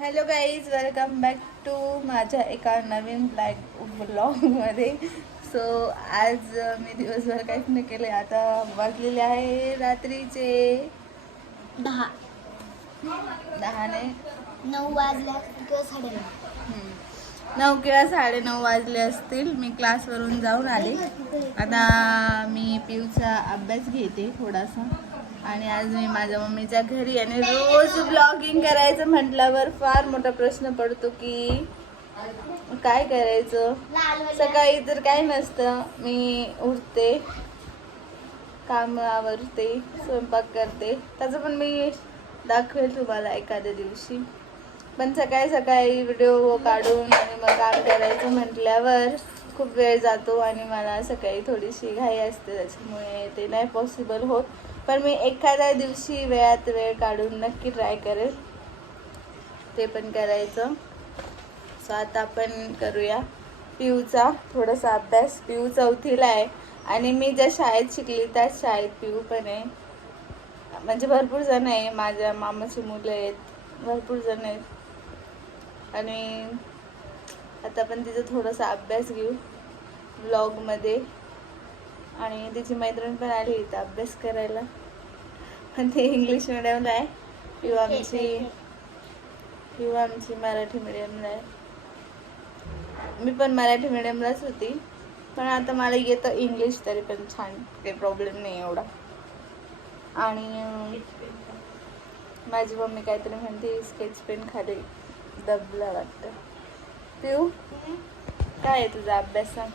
Hello guys, welcome back to माझ्या एका नवीन ब्लॉगमध्ये. सो आज मी दिवसभर काहीच नाही केले. आता वाजलेले आहे रात्रीचे 10 नाही 9 वाजल्या किंवा 9:30. 9 किंवा 9:30 वाजले असतील. मी क्लासवरून जाऊन आले. आता मी पिऊचा अभ्यास घेते थोडासा. आणि आज मी माझ्या मम्मीच्या घरी, आणि रोज ब्लॉगिंग करायचं म्हटल्यावर फार मोठा प्रश्न पडतो की काय करायचं. सकाळी तर काय नसतं, मी उठते, काम आवरते, स्वयंपाक करते. त्याचं पण मी दाखवेल तुम्हाला एखाद्या दिवशी. पण सकाळी सकाळी व्हिडिओ काढून आणि मग काम करायचं म्हटल्यावर खूप वेळ जातो, आणि मला सकाळी थोडीशी घाई असते, त्याच्यामुळे ते नाही पॉसिबल होत. पण मी एखाद्या दिवशी वेळात वेळ काढून नक्की ट्राय करेल ते पण करायचं. सो आता आपण करूया पिऊचा थोडासा अभ्यास. पिऊ 4थीला आहे, आणि मी ज्या शाळेत शिकली त्याच शाळेत पिऊ पण आहे. म्हणजे भरपूर जण आहे, माझ्या मामाची मुलं आहेत, भरपूर जण आहेत. आणि आता आपण तिचा थोडासा अभ्यास घेऊ व्लॉगमध्ये. आणि तिची मैत्रीण पण आली इथं अभ्यास करायला, पण ते इंग्लिश मिडियमला आहे. पिऊ आमची मराठी मिडियमला आहे. मी पण मराठी मिडियमलाच होती, पण आता मला येतं इंग्लिश, तरी पण छान, काही प्रॉब्लेम नाही एवढा. आणि माझी मम्मी काहीतरी म्हणते, स्केच पेन खाली दबला वाटतं. पिऊ काय आहे तुझा अभ्यास सांग.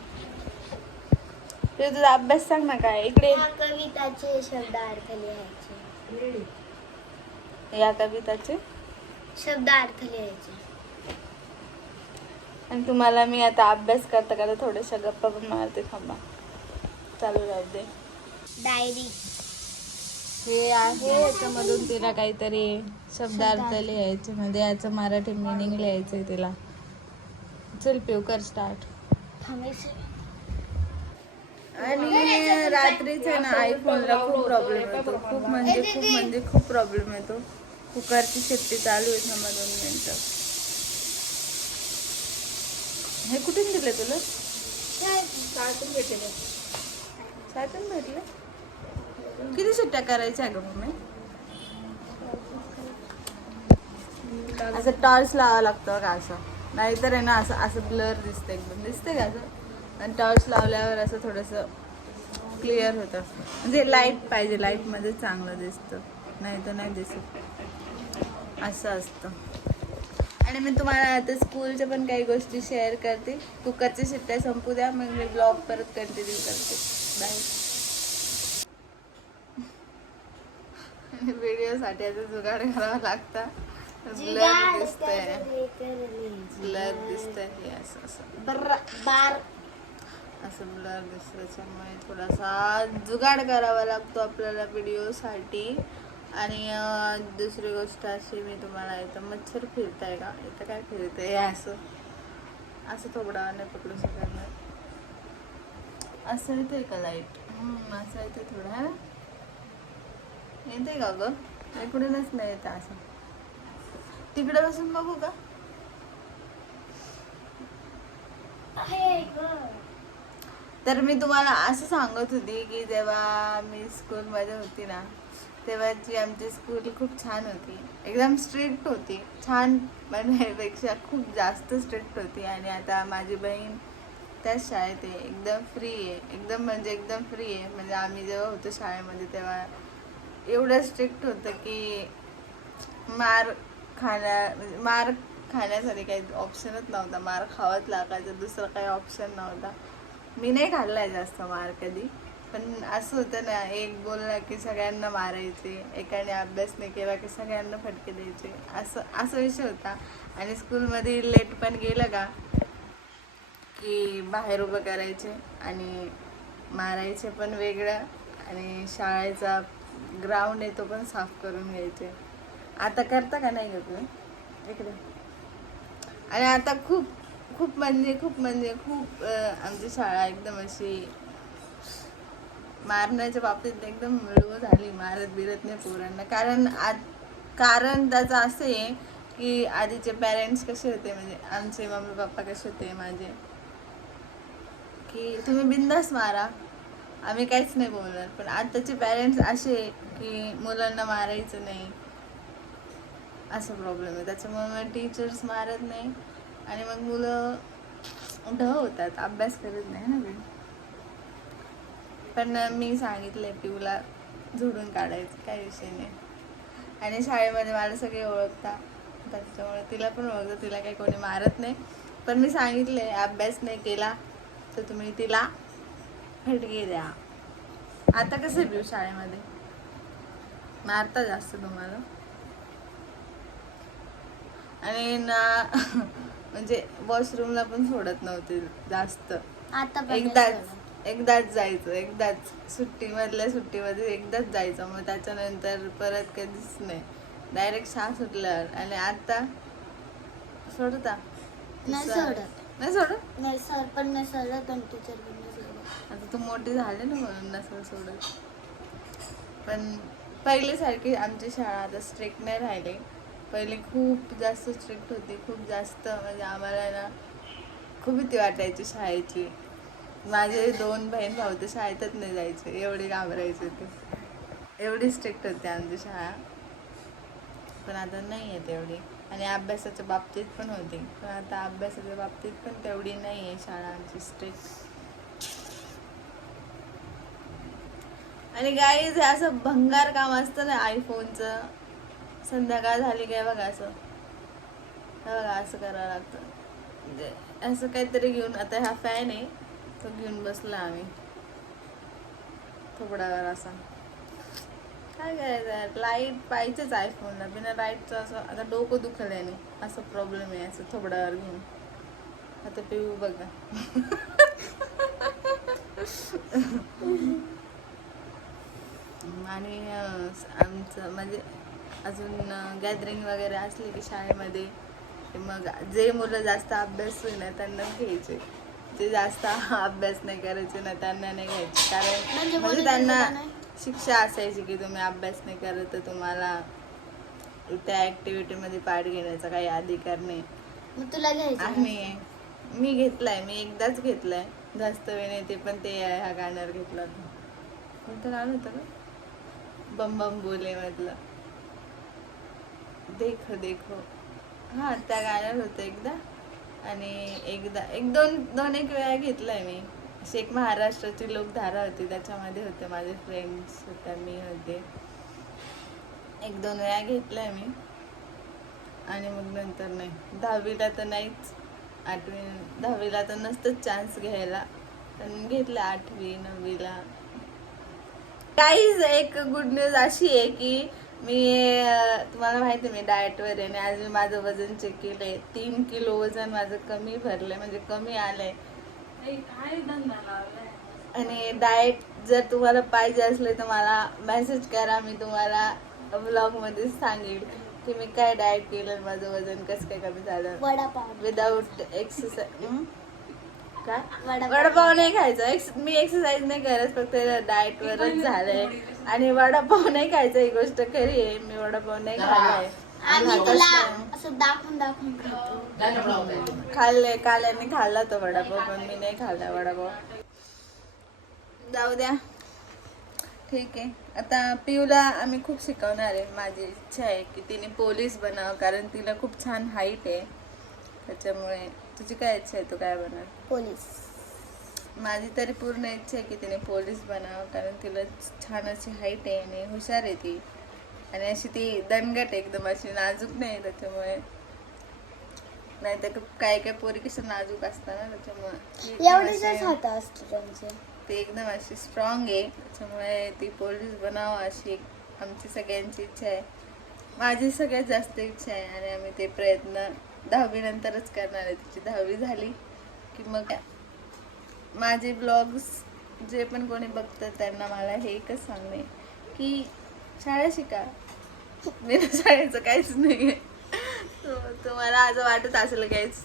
पिऊ तुझा अभ्यास सांग ना, काय इकडे. कविताचे शब्दार्थ लिहायचे. या कविताचे शब्दार्थ लिहायचे. आणि तुम्हाला मी आता अभ्यास करता करता थोड्याशा गप्पा पण मारते. थांबा, चालू राहू दे. डायरी हे आहे, याच्यामधून तिला काहीतरी शब्दार्थ लिहायचे, म्हणजे याचं मराठी मिनिंग लिहायचंय तिला. चल पिऊ, कर स्टार्ट. आणि रात्रीच ना आयफोनला खूप प्रॉब्लेम येतो, खूप प्रॉब्लेम येतो. कुकरची शिट्टी चालू आहे. थांबा 2 मिनिटं. हे कुठून दिले तुला? शाळेतून भेटले. किती सुट्ट्या करायच्या ग मम्मी? असं टॉर्च लावावं लागतं का, असं नाहीतर आहे ना असं असं ब्लर दिसतं, एकदम दिसतंय का असं. आणि टॉर्च लावल्यावर असं थोडंसं क्लिअर होतं. म्हणजे लाईट पाहिजे, लाईटमध्ये चांगलं दिसतं, नाही तर नाही दिसत. असं असतं. आणि मी तुम्हाला आता स्कूलच्या पण काही गोष्टी शेअर करते. कुकरच्या शिट्ट्या संपू द्या, मग मी ब्लॉग परत कंटिन्यू करते. बाय. व्हिडिओसाठी असं जुगाड करावं लागतं. ब्लर दिसतंय, ब्लर दिसतंय हे असं असं बार असं ब्लर दिसतं, त्याच्यामुळे थोडासा जुगाड करावा लागतो आपल्याला व्हिडिओसाठी. आणि दुसरी गोष्ट अशी, मी तुम्हाला इथं मच्छर फिरताय का, इथं काय फिरतंय असं असं थोडा नाही पकडू शकत नाही. असं येते का लाईट? असं येते थोडं. येते का ग? इकडूनच नाही येतं असं. तिकडे बसून बघू का? तर मी तुम्हाला असं सांगत होती की जेव्हा मी स्कूलमध्ये होती ना, तेव्हाची आमची स्कूल खूप छान होती. एकदम स्ट्रिक्ट होती, छान म्हणण्यापेक्षा खूप जास्त स्ट्रिक्ट होती. आणि आता माझी बहीण त्याच शाळेत आहे, एकदम फ्री आहे, एकदम फ्री आहे. म्हणजे आम्ही जेव्हा होतो शाळेमध्ये तेव्हा एवढं स्ट्रिक्ट होतं की मार खाण्यासाठी काही ऑप्शनच नव्हता. मार खावाच लागायचा, दुसरा काही ऑप्शन नव्हता. मी नाही खाल्लाय जास्त मार कधी, पण असं होतं ना, एक बोलला की सगळ्यांना मारायचे, एकाने अभ्यास नाही केला की सगळ्यांना फटके द्यायचे, असं विषय होता. आणि स्कूलमध्ये लेट पण गेलं का की बाहेर उभं करायचे आणि मारायचे पण वेगळं. आणि शाळेचा ग्राउंड आहे तो पण साफ करून घ्यायचे. आता करता का नाही घेतो इकडे? आणि आता खूप खूप आमची शाळा एकदम अशी मारण्याच्या बाबतीत एकदम मिळव झाली. मारत बिरत नाही पोरांना. कारण त्याचं असं आहे की आधीचे पॅरेंट्स कसे होते, म्हणजे आमचे मम्मी पप्पा कसे होते माझे, की तुम्ही बिंदास मारा, आम्ही काहीच नाही बोलणार. पण आताचे पॅरेंट्स असे की मुलांना मारायचं नाही, असा प्रॉब्लेम आहे. त्याच्यामुळे मग टीचर्स मारत नाही आणि मग मुलं ढ होतात, अभ्यास करत नाही ना ते. पण मी सांगितलंय पिऊला झोडून काढायचं, काही विषय नाही. आणि शाळेमध्ये मला सगळे ओळखता, त्याच्यामुळे तिला पण ओळखतं, तिला काही कोणी मारत नाही. पण मी सांगितलंय अभ्यास नाही केला तर तुम्ही तिला फटके द्या. आता कसं पिऊ शाळेमध्ये मारता जास्त तुम्हाला, आणि ना म्हणजे वॉशरूमला पण सोडत नव्हते जास्त. आता पण एकदाच जायचं, एकदाच सुट्टीमध्ये एकदाच जायचं, मग त्याच्यानंतर परत कधीच नाही, डायरेक्ट शाळा सुटल्यावर. आणि आता सोडता नाही सोडत, नाही सर पण नाही सोडत आणि टीचर पण नाही सोडत. आता तू मोठी झाली ना म्हणून नसेल सोडत. पण पहिल्यासारखी आमची शाळा आता स्ट्रिक्ट नाही राहिली. पहिले खूप जास्त स्ट्रिक्ट होती, खूप जास्त. म्हणजे आम्हाला ना खूप भीती वाटायची शाळेची. माझे 2 बहीण भाऊ तर शाळेतच नाही जायचे, एवढे घाबरायचे ते, एवढी स्ट्रिक्ट होती आमची शाळा. पण आता नाही आहे तेवढी. आणि अभ्यासाच्या बाबतीत पण होती, पण आता अभ्यासाच्या बाबतीत पण तेवढी नाही आहे शाळा आमची स्ट्रिक्ट. आणि गाईज हे असं भंगार काम असतं ना आयफोनचं, संध्याकाळ झाली काय बघा असं, बघा असं करावं लागतं. म्हणजे असं काहीतरी घेऊन, आता हा फॅन आहे तो घेऊन बसला आम्ही थोडावर असा. काय करायचं, लाईट पाहिजेच आयफोनला, बिना लाईटचं असं आता डोकं दुखलं याने, असं प्रॉब्लेम आहे असं थोडावर घेऊन. आता पिऊ बघा आणि आमचं म्हणजे अजून गॅदरिंग वगैरे असले की शाळेमध्ये, मग जे मुलं जास्त अभ्यास ना त्यांनाच घ्यायचे, जे जास्त अभ्यास नाही करायचे ना त्यांना नाही घ्यायचे. कारण म्हणजे त्यांना शिक्षा असायची की तुम्ही अभ्यास नाही करत तर तुम्हाला त्या ॲक्टिव्हिटीमध्ये पार्ट घेण्याचा काही अधिकार नाही. मग तुला घ्यायचं? आणि मी घेतलाय, मी एकदाच घेतलाय, जास्त वेळ नाही. ते पण ते ह्या गाण्यावर घेतलं होतं, कोणतं गाणं होतं का, बम बम बोले मधलं, देखो देखो, हां त्या गाण्यावर होतं एकदा. आणि एकदा दोन एक वेळा घेतलाय मी. अशी एक महाराष्ट्राची लोकधारा होती, त्याच्यामध्ये होते माझे फ्रेंड्स होत्या, मी होते, 1-2 वेळा घेतलाय मी. आणि मग नंतर नाही, 10वीला तर नाहीच, 10वीला तर नसतंच चान्स घ्यायला, पण घेतलं 8वी 9वीला. काहीच एक गुड न्यूज अशी आहे की मी तुम्हाला माहिती आहे मी डाएटवर आहे, आणि आज मी माझं वजन चेक केलंय, 3 किलो वजन माझं कमी भरलंय, म्हणजे कमी आलंय. आणि डाएट जर तुम्हाला पाहिजे असले तर मला मेसेज करा, मी तुम्हाला ब्लॉग मध्ये सांगेल की मी काय डाएट केलं, माझं वजन कसं काय कमी झालं. Vada pav without exercise. काय वडापाव नाही खायचं, मी एक्सरसाइज नाही करत, फक्त डाएट वरच झालंय. आणि वडापाव नाही खायचं ही गोष्ट खरी आहे, मी वडापाव नाही खाल्लाय. आम्ही तुला असं दाखवून खाल्ले, काल यांनी खाल्ला तो वडापाव, पण मी नाही खाल्ला वडापाव. जाऊ द्या, ठीक आहे. आता पिऊला आम्ही खूप शिकवणार आहे. माझी इच्छा आहे की तिने पोलीस बनावं, कारण तिला खूप छान हाईट आहे, त्याच्यामुळे. तुझी काय इच्छा आहे, तू काय बनणार? पोलीस. माझी तरी पूर्ण इच्छा आहे की तिने पोलीस बनावं, कारण तिला छान अशी हाईट आहे आणि हुशार आहे ती, आणि अशी ती दणगट एकदम, अशी नाजूक नाही, त्याच्यामुळे. नाही तर काय काय पोरी कसं नाजूक असतात ना, एवढेच हात असते त्यांचे, ती एकदम अशी स्ट्रॉंग आहे, त्याच्यामुळे ती पोलीस बनावं अशी आमची सगळ्यांची इच्छा आहे. माझी सगळ्यात जास्त इच्छा आहे, आणि आम्ही ते प्रयत्न 10वी नंतरच करणार आहे. तिची 10वी झाली की मग. माझे ब्लॉग्स जे पण कोणी बघतात त्यांना मला हे एकच सांगणे की शाळा शिका, बिना शाळेचं काहीच नाही आहे. तुम्हाला असं वाटत असेल काहीच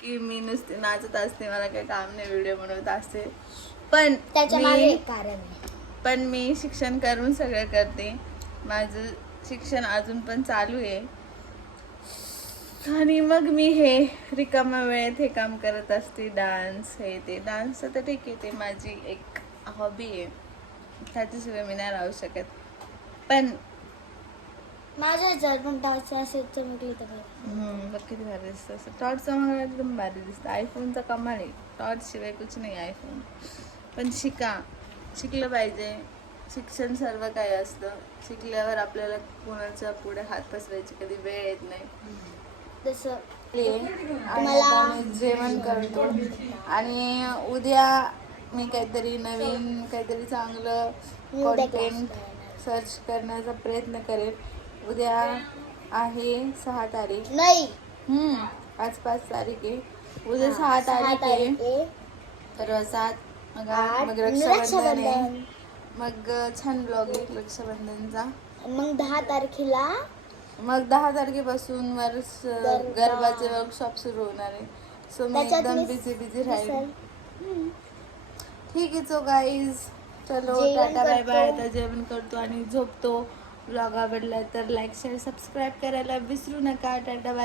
की मी नुसते नाचत असते, मला काही काम नाही, व्हिडिओ बनवत असते, पण मी शिक्षण करून सगळं करते. माझं शिक्षण अजून पण चालू आहे, आणि मग मी हे रिकामा वेळेत हे काम करत असते, डान्स हे ते. डान्स तर ठीक आहे, ते माझी एक हॉबी आहे, त्याच्याशिवाय मी नाही राहू शकत. पण माझ्या ह्याच्यावर पण टॉर्च असेल चमकली तर बरं. बघ किती भारी दिसतं असं. टॉर्चचा मला एकदम भारी दिसतं. आयफोनचा कमाल आहे, टॉर्च शिवाय कुछ नाही आयफोन. पण शिकलं पाहिजे. शिक्षण सर्व काही असतं. शिकल्यावर आपल्याला कोणाच्या पुढे हात पसरायची कधी वेळ येत नाही. जसं आणि आता मी जेवण करतो आणि उद्या मी काहीतरी नवीन, काहीतरी चांगलं कॉन्टेंट सर्च करण्याचा प्रयत्न करेन. उद्या आहे 6 तारीख. नाही, आज 5 तारीख आहे. उद्या 6 तारीख आहे. परवा 7, मग मग रक्षाबंधन आहे. मग छान ब्लॉग आहे रक्षाबंधनचा. मग 10 तारखेला मग 10 तारखेपासून गरबाचे वर्कशॉप सुरू होणार आहे. सो मी एकदम बिझी राहील. ठीक आहे. सो गाईज, चलो टाटा बाय बाय. आता जेवण करतो आणि झोपतो. ब्लॉग आवडला तर लाईक शेअर सबस्क्राईब करायला विसरू नका. Tata bye.